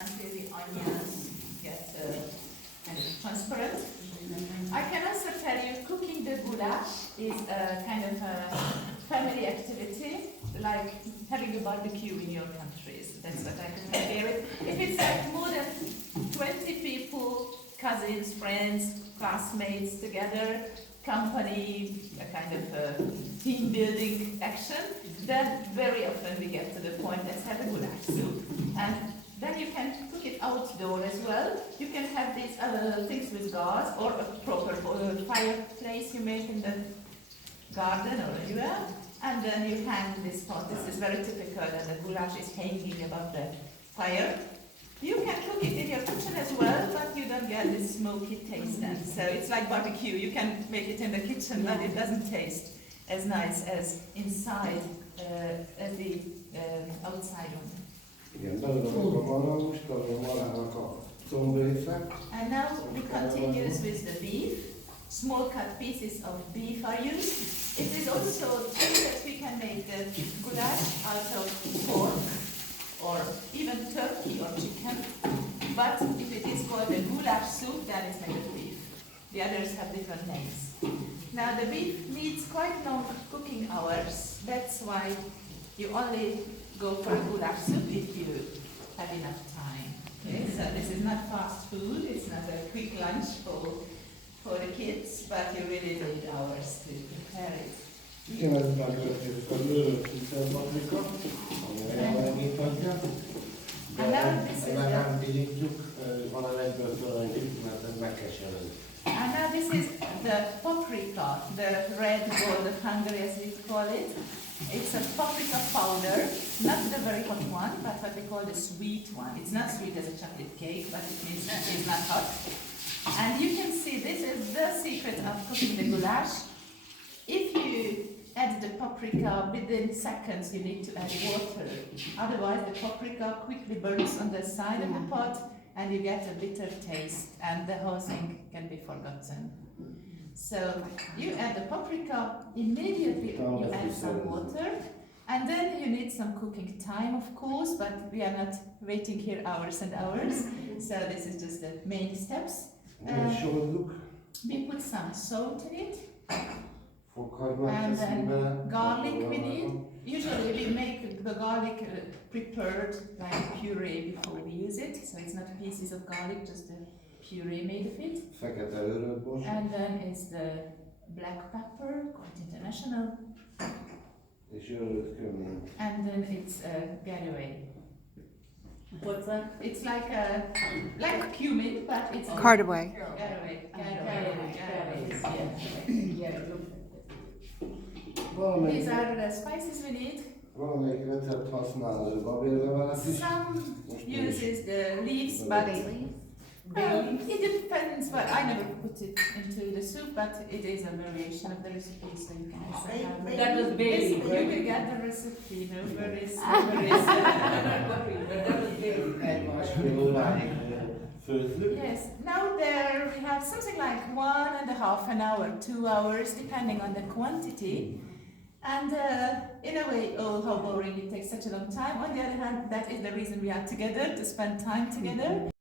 until the onions get kind of transparent. I can also tell you cooking the goulash is a kind of a family activity, like having a barbecue in your countries. That's what I can compare it. If it's like more than 20 people, cousins, friends, classmates together, company, a kind of a team building action, then very often we get to the point, let's have a goulash soup. And then you can cook it outdoor as well. You can have these things with gas or a proper fireplace you make in the garden or anywhere. And then you hang this pot. This is very typical that the goulash is hanging above the fire. You can cook it in your kitchen as well, but you don't get this smoky taste then. So it's like barbecue. You can make it in the kitchen, but it doesn't taste as nice as inside, as the outside one. Igen, beledobjuk a marhahúst, a marhának a combrésze. And now we continue with the beef. Small cut pieces of beef are used. It is also true that we can make the goulash out of pork or even turkey or chicken. But if it is called a goulash soup, then it's made of beef. The others have different names. Now the beef needs quite long cooking hours. That's why you only go for a goulash soup if you have enough time. Okay? So this is not fast food, it's not a quick lunch for the kids, but you really need hours to prepare it. Igen, ezután következik az őrölt paprika, ami a jelenlegi tagja. De nem pirítjuk, hanem egyből fölöntjük, mert ez megkeserül. And now this is the paprika, the red or the Hungary as we call it. It's a paprika powder, not the very hot one, but what we call the sweet one. It's not sweet as a chocolate cake, but it is not hot. And you can see this is the secret of cooking the goulash. If you add the paprika within seconds, you need to add water. Otherwise, the paprika quickly burns on the side of the pot, and you get a bitter taste, and the whole thing can be forgotten. So you add the paprika, immediately you add some water, and then you need some cooking time, of course, but we are not waiting here hours and hours. So this is just the main steps. We put some salt in it, and then garlic we need. Usually we make the garlic prepared like puree before we use it, so it's not pieces of garlic, just the puree made of it. And then it's the black pepper, quite international. And then it's caraway. What's that? It's like cumin, but it's Caraway. These are the spices we need. Some uses the leaves, but it depends. But I never put it into the soup, but it is a variation of the recipe, so you can also have. That was baby. You will get the recipe. No worries. Yes. Now there we have something like 1.5 hours, 2 hours, depending on the quantity. And in a way, oh, how boring it takes such a long time. On the other hand, that is the reason we are together, to spend time together.